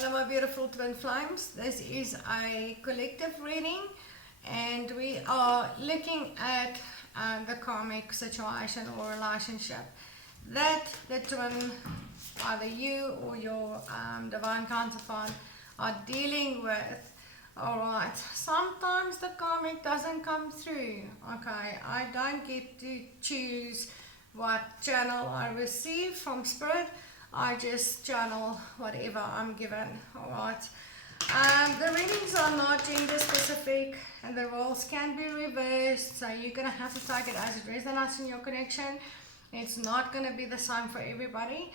Hello my beautiful twin flames. This is a collective reading and we are looking at the karmic situation or relationship that the twin, either you or your divine counterpart, are dealing with. Alright, sometimes the karmic doesn't come through. Okay, I don't get to choose what channel I receive from spirit. I just channel whatever I'm given. Alright, the readings are not gender specific and the roles can be reversed, so you're going to have to take it as it resonates in your connection. It's not going to be the same for everybody.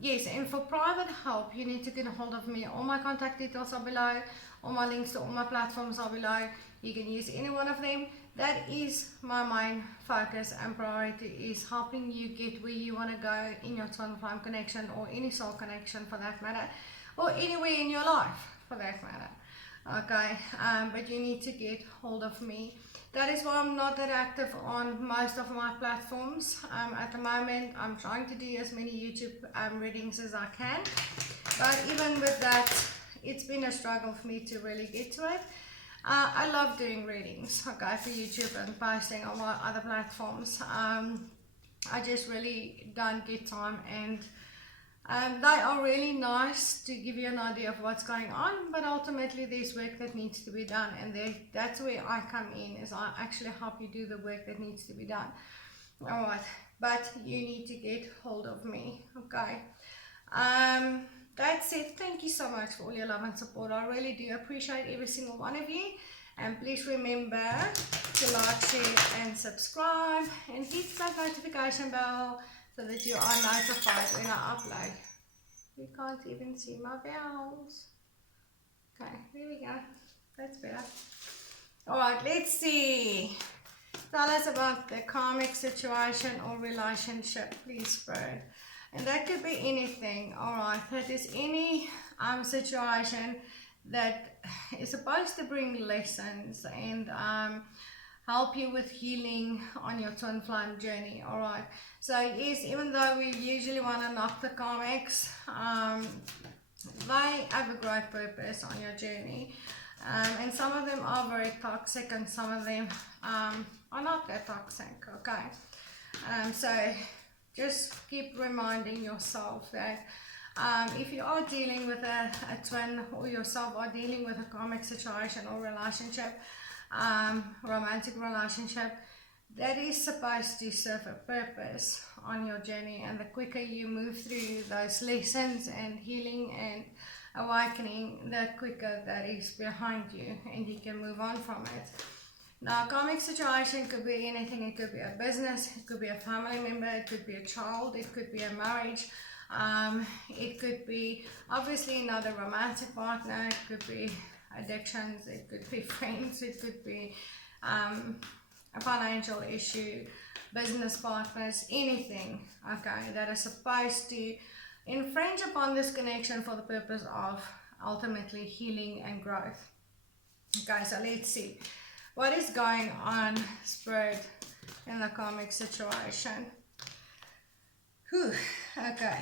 Yes, and for private help, you need to get a hold of me. All my contact details are below. All my links to all my platforms are below. You can use any one of them. That is my main focus and priority, is helping you get where you want to go in your twin flame connection, or any soul connection for that matter, or anywhere in your life for that matter. Okay, but you need to get hold of me. That is why I'm not that active on most of my platforms. At the moment, I'm trying to do as many YouTube readings as I can. But even with that, it's been a struggle for me to really get to it. I love doing readings, okay, for YouTube and posting on my other platforms. I just really don't get time, and they are really nice to give you an idea of what's going on, but ultimately there's work that needs to be done, and that's where I come in, is I actually help you do the work that needs to be done. Alright, but you need to get hold of me, okay? That's it. Thank you so much for all your love and support. I really do appreciate every single one of you, and please remember to like, share and subscribe, and hit that notification bell so that you are notified when I upload. You can't even see my bells. Okay, here we go. That's better. Alright, let's see. Tell us about the karmic situation or relationship, please, Spirit. And that could be anything. Alright, that is any situation that is supposed to bring lessons and help you with healing on your twin flame journey. Alright, so yes, even though we usually want to knock the karmics, they have a great purpose on your journey, and some of them are very toxic and some of them are not that toxic. Okay, so just keep reminding yourself that if you are dealing with a twin, or yourself are dealing with a karmic situation or relationship, romantic relationship, that is supposed to serve a purpose on your journey, and the quicker you move through those lessons and healing and awakening, the quicker that is behind you and you can move on from it. Now, a karmic situation could be anything. It could be a business, it could be a family member, it could be a child, it could be a marriage, it could be obviously another romantic partner, it could be addictions, it could be friends, it could be a financial issue, business partners, anything, okay, that is supposed to infringe upon this connection for the purpose of ultimately healing and growth. Okay, so let's see. What is going on, Spirit, in the karmic situation? Whew, okay.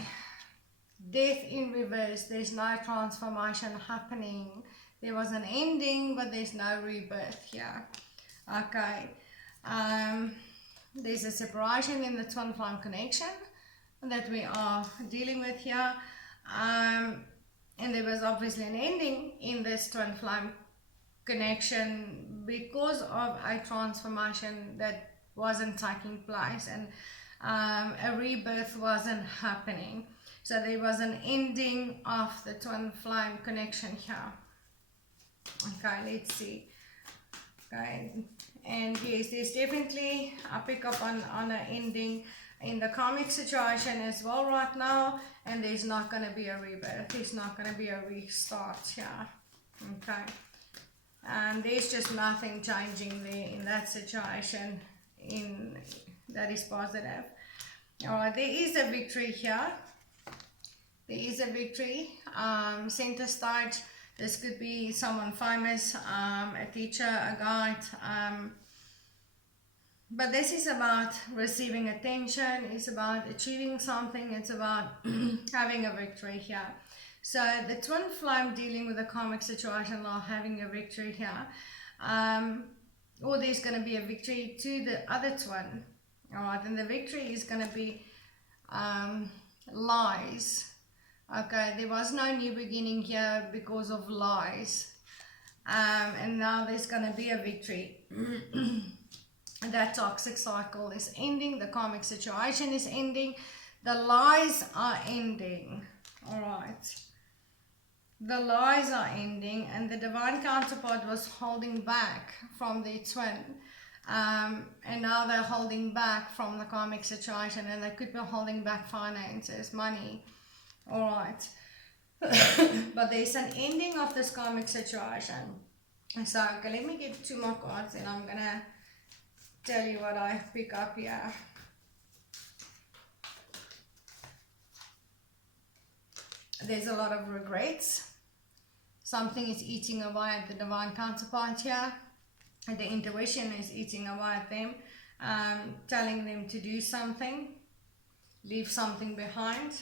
Death in reverse. There's no transformation happening. There was an ending, but there's no rebirth here. Okay. There's a separation in the twin flame connection that we are dealing with here. And there was obviously an ending in this twin flame connection because of a transformation that wasn't taking place, and a rebirth wasn't happening. So there was an ending of the twin flame connection here. Okay, let's see. Okay, and yes, there's definitely a pick-up on an ending in the karmic situation as well right now, and there's not going to be a rebirth. There's not going to be a restart here. Okay. And there's just nothing changing there in that situation that is positive. Alright, there is a victory here. There is a victory. Center stage. This could be someone famous, a teacher, a guide, but this is about receiving attention, it's about achieving something, it's about having a victory here. So the twin flame dealing with a karmic situation while having a victory here, or there's going to be a victory to the other twin. All right, and the victory is going to be lies. Okay, there was no new beginning here because of lies, and now there's going to be a victory. That toxic cycle is ending, the karmic situation is ending, the lies are ending. All right, the lies are ending, and the divine counterpart was holding back from the twin, and now they're holding back from the karmic situation, and they could be holding back finances, money. All right, but there's an ending of this karmic situation. So okay, let me get 2 more cards and I'm gonna tell you what I pick up here. There's a lot of regrets. Something is eating away at the divine counterpart here. And the intuition is eating away at them, telling them to do something, leave something behind.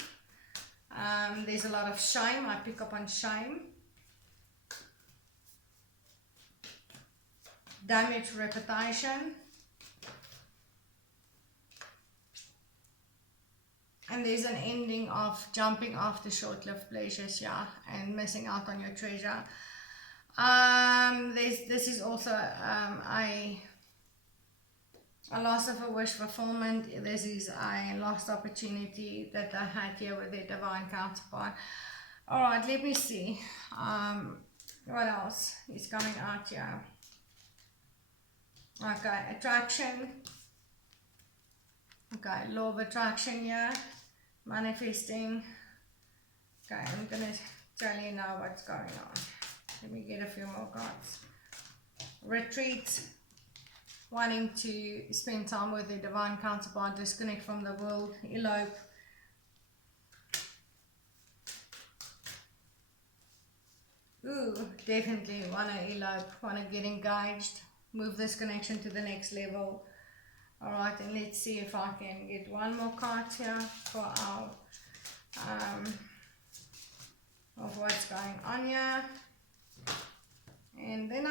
There's a lot of shame. I pick up on shame. Damaged reputation. And there's an ending of jumping after short-lived pleasures, yeah, and missing out on your treasure. This is also a loss of a wish fulfillment. This is a lost opportunity that I had here with their divine counterpart. All right, let me see. What else is coming out here? Okay, attraction. Okay, law of attraction here. Manifesting. Okay, I'm going to tell you now what's going on. Let me get a few more cards. Retreat. Wanting to spend time with the divine counterpart. Disconnect from the world. Elope. Ooh, definitely want to elope. Want to get engaged. Move this connection to the next level. Alright, and let's see if I can get 1 more card here for our of what's going on here. And then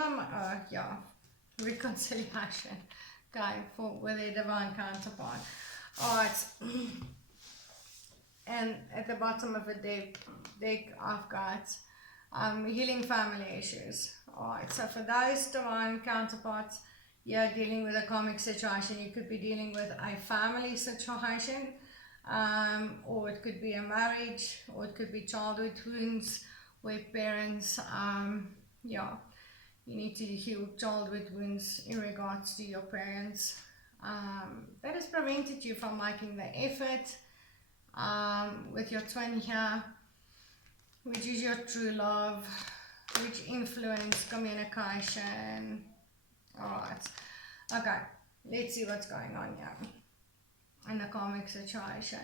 yeah, reconciliation, okay, with a divine counterpart. Alright, and at the bottom of the deck I've got healing family issues. Alright, so for those divine counterparts, you're dealing with a karmic situation. You could be dealing with a family situation, or it could be a marriage, or it could be childhood wounds where parents, yeah, you need to heal childhood wounds in regards to your parents. That has prevented you from making the effort with your twin here, which is your true love, which influence communication. Alright, okay, let's see what's going on here in the karmic situation.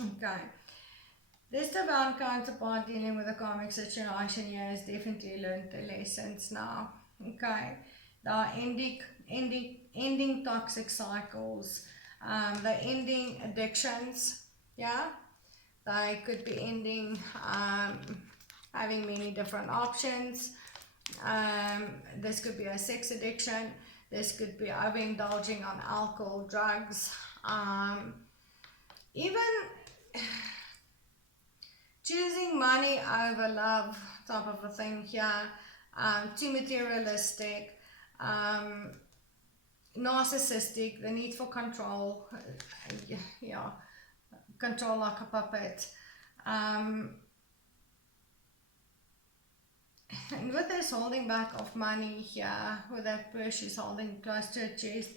Okay, this divine counterpart dealing with the karmic situation here has definitely learned the lessons now. Okay, they are ending toxic cycles, they're ending addictions, yeah. They could be ending having many different options. This could be a sex addiction. This could be overindulging on alcohol, drugs, even choosing money over love type of a thing here. Too materialistic, narcissistic, the need for control, yeah. Control like a puppet. And with this holding back of money here, with that purse she's holding close to her chest,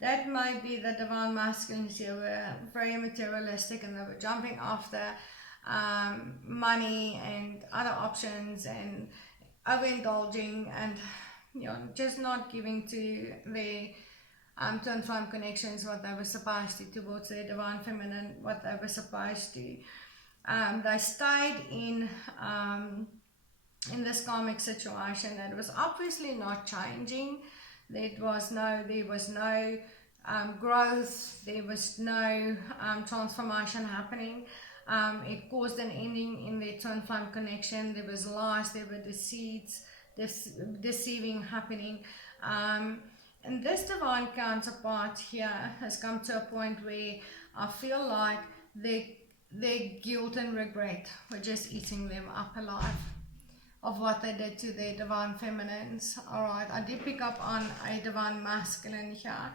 that might be the divine masculinity. Were very materialistic and they were jumping after money and other options and overindulging and, you know, just not giving to their twin flame connections what they were supposed to, towards their divine feminine, what they were supposed to. They stayed in in this karmic situation that was obviously not changing. There was no growth, there was no transformation happening. It caused an ending in their twin flame connection. There was lies, there were deceits, deceiving happening. And this divine counterpart here has come to a point where I feel like their guilt and regret were just eating them up alive of what they did to their divine feminines. Alright, I did pick up on a divine masculine here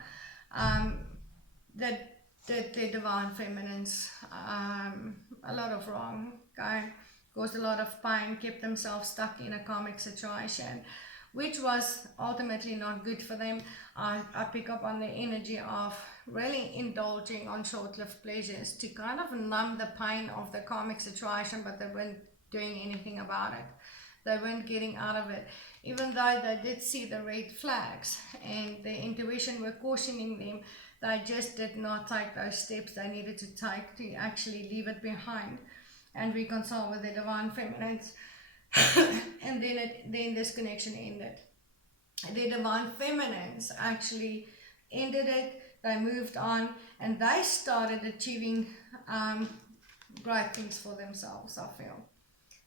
that did their divine feminines a lot of wrong, okay? Caused a lot of pain, kept themselves stuck in a karmic situation, which was ultimately not good for them. I pick up on the energy of really indulging on short-lived pleasures to kind of numb the pain of the karmic situation, but they weren't doing anything about it. They weren't getting out of it. Even though they did see the red flags and their intuition were cautioning them, they just did not take those steps they needed to take to actually leave it behind and reconcile with their divine feminines. And then this connection ended. The divine feminines actually ended it. They moved on and they started achieving great things for themselves, I feel.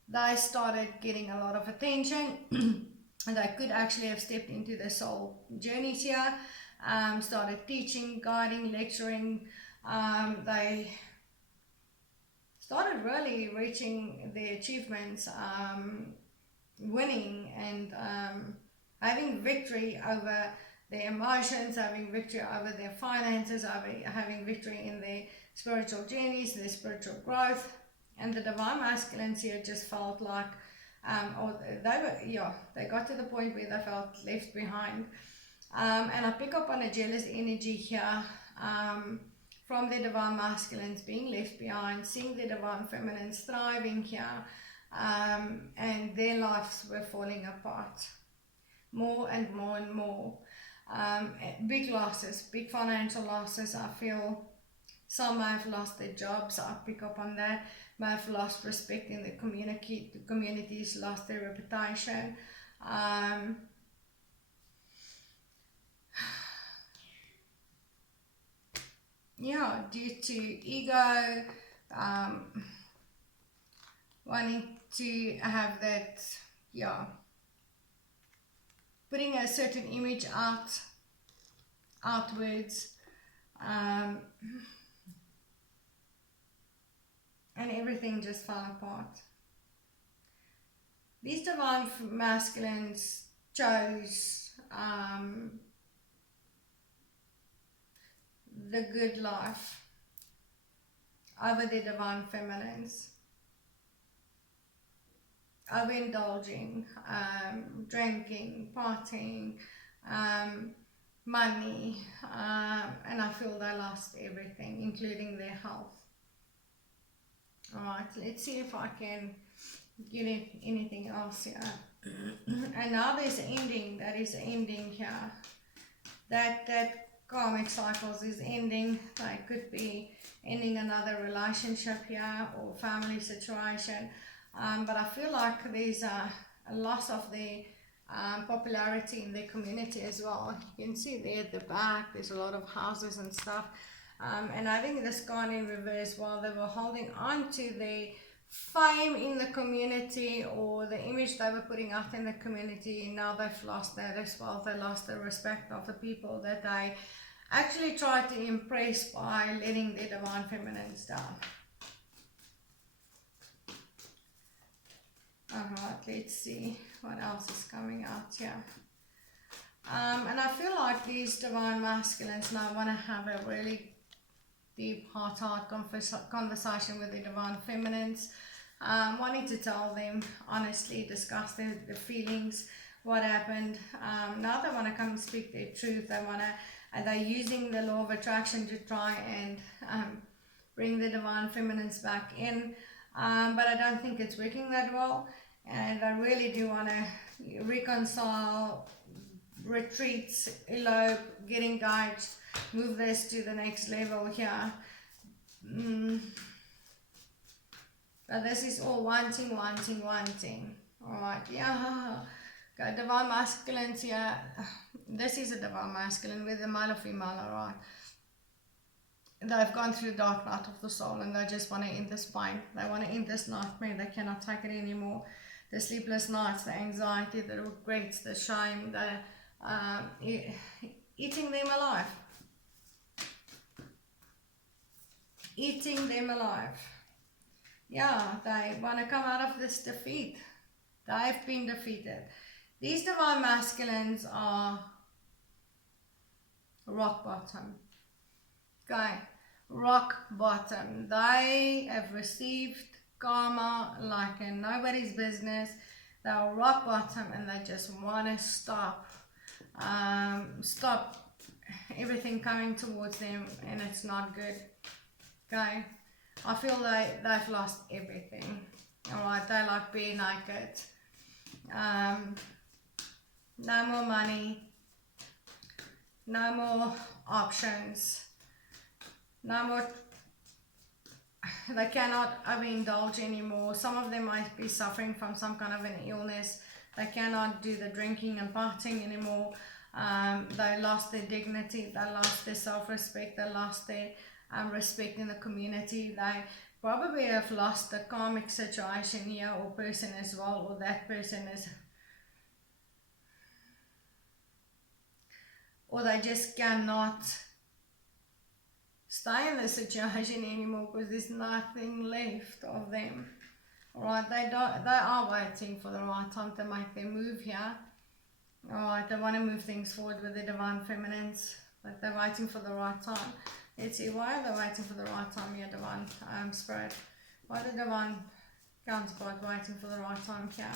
They started getting a lot of attention and they could actually have stepped into their soul journeys here, started teaching, guiding, lecturing. They started really reaching their achievements, winning and having victory over their emotions, having victory over their finances, having victory in their spiritual journeys, their spiritual growth. And the divine masculines here just felt like, they got to the point where they felt left behind. And I pick up on a jealous energy here from the divine masculines being left behind, seeing the divine feminines thriving here, and their lives were falling apart more and more and more. Big losses, big financial losses. I feel some may have lost their jobs. I pick up on that. May have lost respect in the communities, lost their reputation. Due to ego, wanting to have that, putting a certain image outwards, and everything just fell apart. These divine masculines chose the good life over the divine feminines, overindulging, drinking, partying, money, and I feel they lost everything, including their health. Alright, let's see if I can get anything else here. And now there's an ending, that is ending here. That karmic cycles is ending. They could be ending another relationship here or family situation. But I feel like there's a loss of the popularity in the community as well. You can see there at the back, there's a lot of houses and stuff. And I think this gone in reverse while they were holding on to the fame in the community or the image they were putting out in the community. Now they've lost that as well. They lost the respect of the people that they actually tried to impress by letting their divine feminines down. Alright, let's see what else is coming out here. And I feel like these divine masculines now want to have a really deep heart-to-heart conversation with the divine feminines, wanting to tell them honestly, discuss the feelings, what happened. Now they want to come and speak their truth. They're using the law of attraction to try and bring the divine feminines back in, but I don't think it's working that well. And I really do want to reconcile, retreats, elope, get engaged, move this to the next level here. But this is all wanting. Alright, yeah. Okay, divine masculines, yeah. This is a divine masculine with a male or female, alright. They've gone through the dark night of the soul and they just want to end this pain. They want to end this nightmare. They cannot take it anymore. The sleepless nights, the anxiety, the regrets, the shame, the eating them alive. Eating them alive. Yeah, they want to come out of this defeat. They've been defeated. These divine masculines are rock bottom. Okay, rock bottom. They have received karma like in nobody's business. They're rock bottom and they just want to stop everything coming towards them, and it's not good. Okay, I feel they've lost everything. Alright, they like being naked. No more money, no more options, no more, they cannot overindulge anymore. Some of them might be suffering from some kind of an illness. They cannot do the drinking and partying anymore. They lost their dignity, they lost their self-respect, they lost their respect in the community. They probably have lost the karmic situation here or person as well, or that person is, or they just cannot stay in the situation anymore because there's nothing left of them. Alright, they are waiting for the right time to make their move here. Alright, they want to move things forward with the divine feminines, but they're waiting for the right time. Let's see, why are they waiting for the right time here, divine spirit? Why are the divine counterpart waiting for the right time here?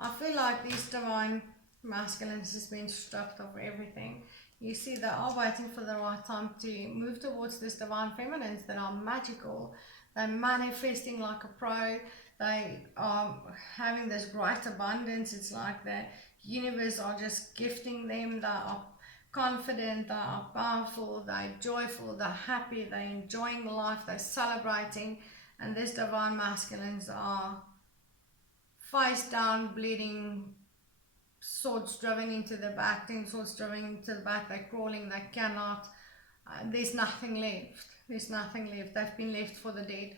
I feel like these divine masculines has been stripped of everything. You see, they are waiting for the right time to move towards this divine feminines that are magical. They're manifesting like a pro. They are having this great abundance. It's like the universe are just gifting them. They are confident, they are powerful, they're joyful, they're happy, they're enjoying life, they're celebrating. And these divine masculines are face down, bleeding, swords driven into the back, 10 swords driven into the back, they're crawling, they cannot, there's nothing left, there's nothing left. They've been left for the dead,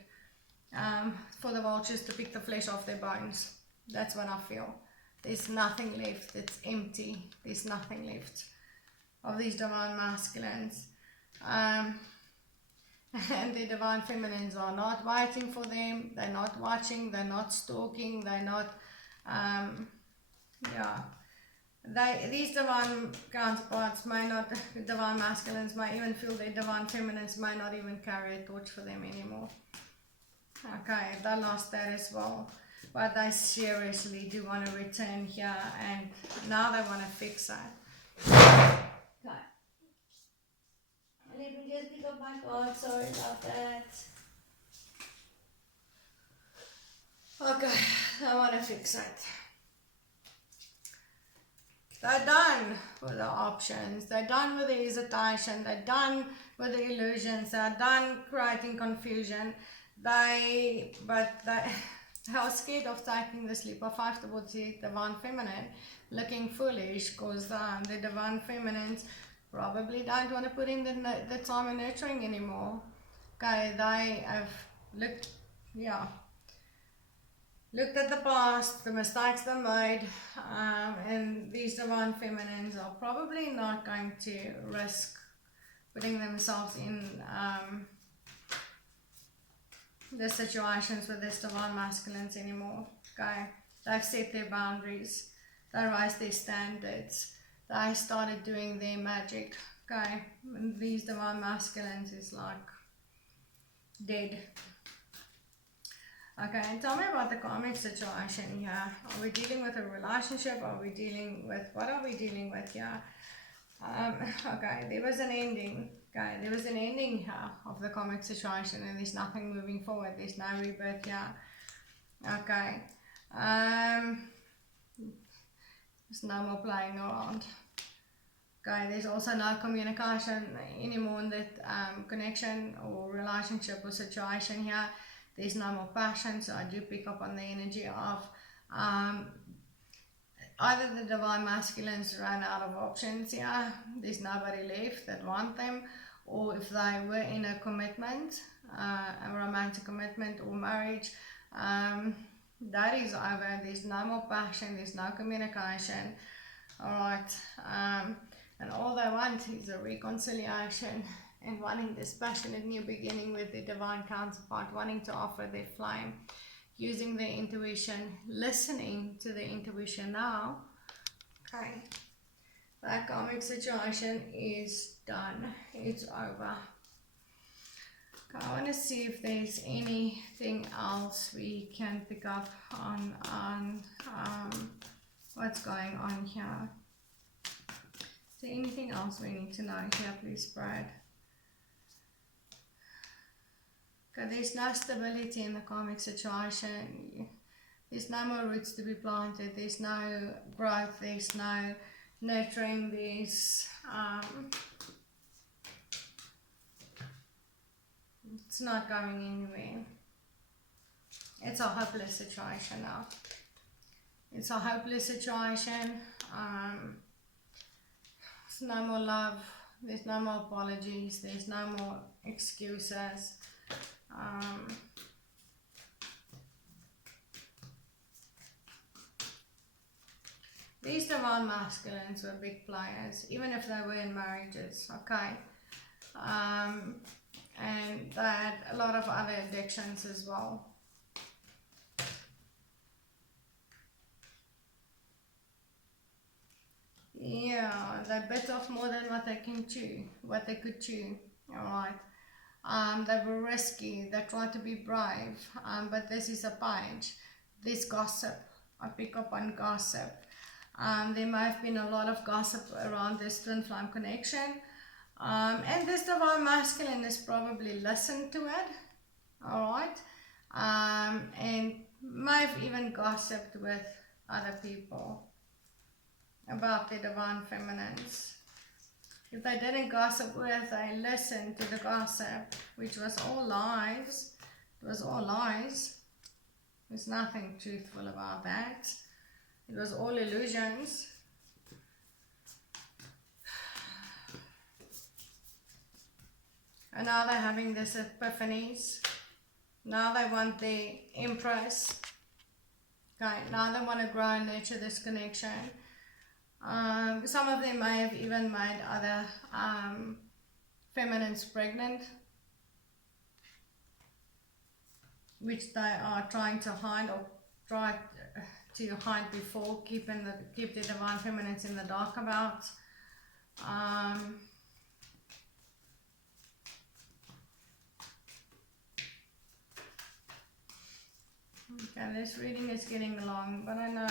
for the vultures to pick the flesh off their bones. That's what I feel. There's nothing left, it's empty, there's nothing left of these divine masculines. And the divine feminines are not waiting for them, they're not watching, they're not stalking, they're not, these divine counterparts may not, divine masculines may even feel their divine feminines may not even carry a torch for them anymore. Okay, they lost that as well. But they seriously do want to return here, and now they want to fix it. Okay. Let me just pick up my card, sorry about that. Okay, I want to fix it. They're done with the options, they're done with the hesitation, they're done with the illusions, they're done creating confusion. They are scared of taking the leap of faith towards the divine feminine, looking foolish because the divine feminines probably don't want to put in the time in nurturing anymore. Okay, they have looked at the past, the mistakes they made, and these divine feminines are probably not going to risk putting themselves in the situations with these divine masculines anymore. Okay, they've set their boundaries, they raised their standards, they started doing their magic. Okay, and these divine masculines is like dead. Okay, and tell me about the karmic situation here. Are we dealing with a relationship? Are we dealing with, what are we dealing with here? Okay, there was an ending. Okay, there was an ending here of the karmic situation, and there's nothing moving forward. There's no rebirth here. Okay, there's no more playing around. Okay, there's also no communication anymore in that connection or relationship or situation here. There's no more passion, so I do pick up on the energy of either the divine masculines ran out of options here, there's nobody left that want them, or if they were in a commitment, a romantic commitment or marriage, that is over. There's no more passion, there's no communication. Alright, and all they want is a reconciliation and wanting this passionate new beginning with the divine counterpart, wanting to offer their flame, using their intuition, listening to the intuition now. Okay, that karmic situation is done, it's over. Okay, I want to see if there's anything else we can pick up on what's going on here. Is there anything else we need to know here, please, Brad? Okay, there's no stability in the karmic situation. There's no more roots to be planted. There's no growth. There's no nurturing. There's it's not going anywhere. It's a hopeless situation now. It's a hopeless situation. There's no more love. There's no more apologies. There's no more excuses. These divine masculines were big players, even if they were in marriages, okay? And they had a lot of other addictions as well. Yeah, they bit off more than what they can chew, what they could chew, alright? They were risky, they tried to be brave, but this is a page. There's gossip, I pick up on gossip. There may have been a lot of gossip around this twin flame connection. And this divine masculine has probably listened to it, alright? And may have even gossiped with other people about the divine feminines. If they didn't gossip with, they listened to the gossip, which was all lies. It was all lies. There's nothing truthful about that. It was all illusions. And now they're having this epiphanies. Now they want the Empress. Okay, now they want to grow and nurture this connection. Some of them may have even made other feminines pregnant, which they are trying to hide, or try to hide before, keep the divine feminines in the dark about. Okay, this reading is getting long, but I know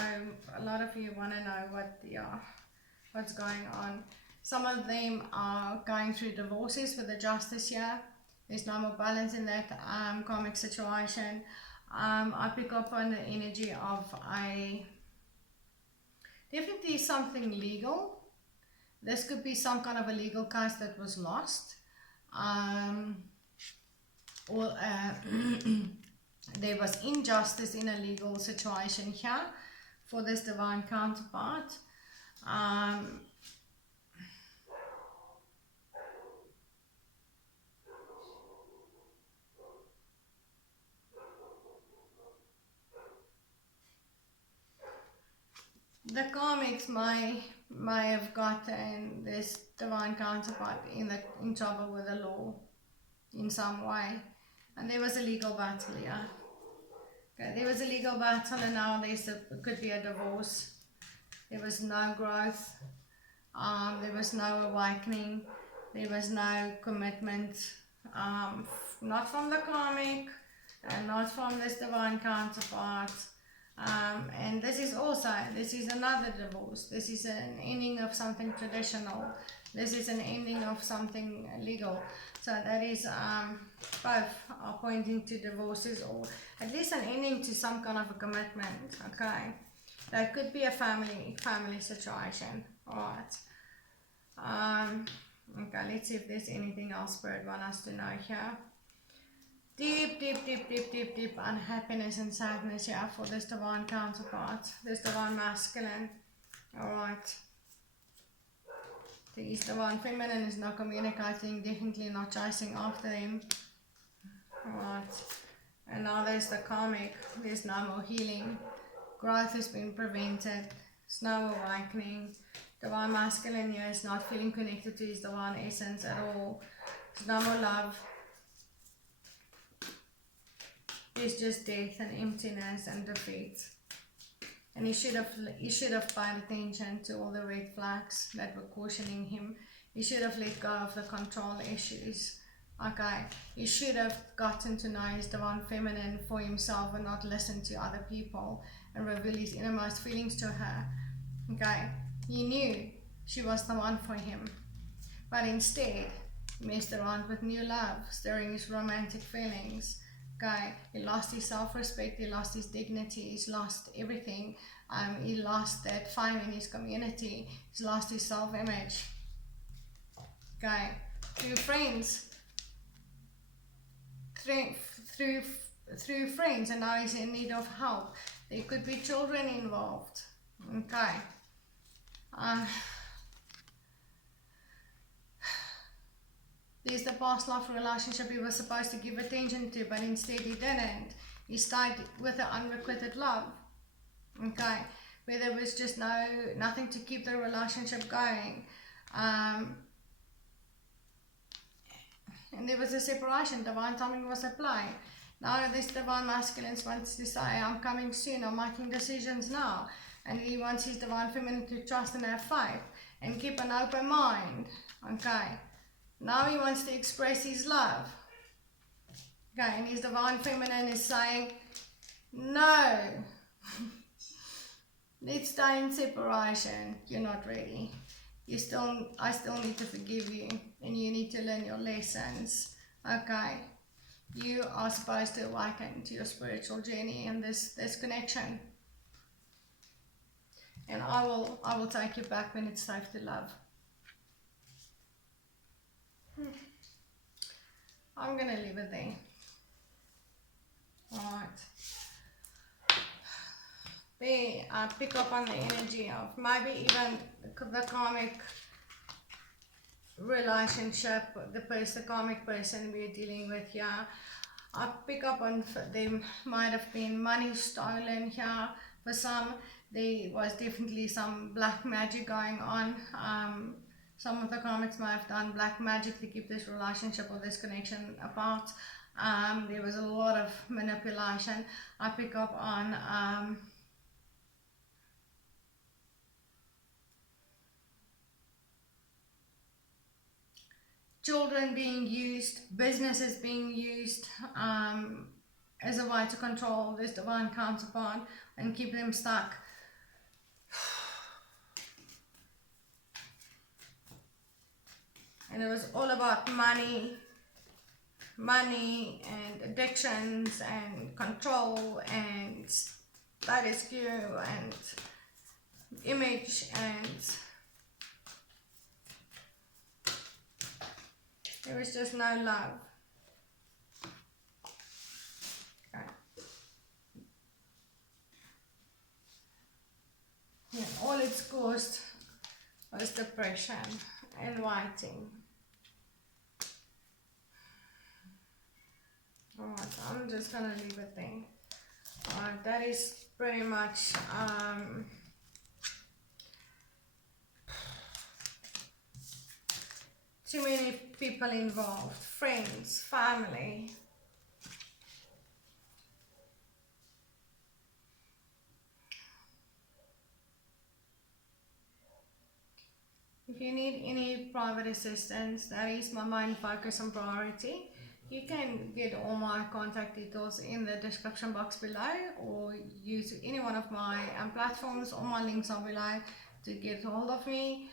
a lot of you want to know what's going on. Some of them are going through divorces with the Justice here. There's no more balance in that karmic situation. I pick up on the energy of definitely something legal. This could be some kind of a legal case that was lost. Or there was injustice in a legal situation here for this divine counterpart. The karmics may have gotten this divine counterpart in trouble with the law in some way, and there was a legal battle here. Okay, there was a legal battle, and now could be a divorce. There was no growth. There was no awakening. There was no commitment, not from the karmic, and not from this divine counterpart. And this is another divorce. This is an ending of something traditional. This is an ending of something legal. So that is both are pointing to divorces, or at least an ending to some kind of a commitment. Okay, that could be a family situation. All right. Okay, let's see if there's anything else Spirit wants us to know here. deep, deep, deep, deep, deep, deep unhappiness and sadness here for this divine counterpart, this divine masculine. Alright. The East divine feminine is not communicating, definitely not chasing after him. Alright. And now there's the karmic. There's no more healing. Growth has been prevented. There's no awakening. Divine masculine here is not feeling connected to his divine essence at all. There's no more love. There's just death and emptiness and defeat. And he should have paid attention to all the red flags that were cautioning him. He should have let go of the control issues. Okay, he should have gotten to know his divine feminine for himself and not listen to other people and reveal his innermost feelings to her. Okay, he knew she was the one for him. But instead, he messed around with new love, stirring his romantic feelings. Okay, he lost his self-respect, he lost his dignity, he's lost everything. He lost that fame in his community, he's lost his self-image. Okay, through friends, through friends, and now he's in need of help. There could be children involved. Okay. There's the past life relationship he was supposed to give attention to, but instead he didn't. He stayed with the unrequited love. Okay, where there was just nothing to keep the relationship going. And there was a separation. Divine timing was at play. Now this divine masculine wants to say, I'm coming soon, I'm making decisions now. And he wants his divine feminine to trust and have faith and keep an open mind. Okay. Now he wants to express his love. Okay, and his divine feminine is saying, no. Let's stay in separation. You're not ready. I still need to forgive you, and you need to learn your lessons. Okay. You are supposed to awaken to your spiritual journey and this connection. And I will take you back when it's safe to love. I'm gonna leave it there. Alright. There, I pick up on the energy of maybe even the karmic relationship, the karmic person we're dealing with here. I pick up on there might have been money stolen here. For some, there was definitely some black magic going on. Some of the karmics might have done black magic to keep this relationship or this connection apart. There was a lot of manipulation. I pick up on children being used, businesses being used as a way to control this divine counterpart and keep them stuck. And it was all about money and addictions and control and status quo and image, and there was just no love. Okay. And all it's caused was depression and waiting. Alright, I'm just gonna leave it there. Alright, that is pretty much too many people involved, friends, family. If you need any private assistance, that is my main focus and priority. You can get all my contact details in the description box below, or use any one of my platforms. All my links are below to get hold of me.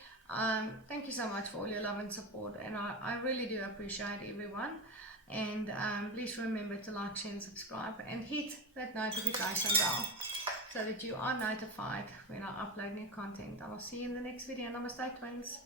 Thank you so much for all your love and support, and I really do appreciate everyone. And please remember to like, share and subscribe, and hit that notification bell so that you are notified when I upload new content. I will see you in the next video. Namaste, twins.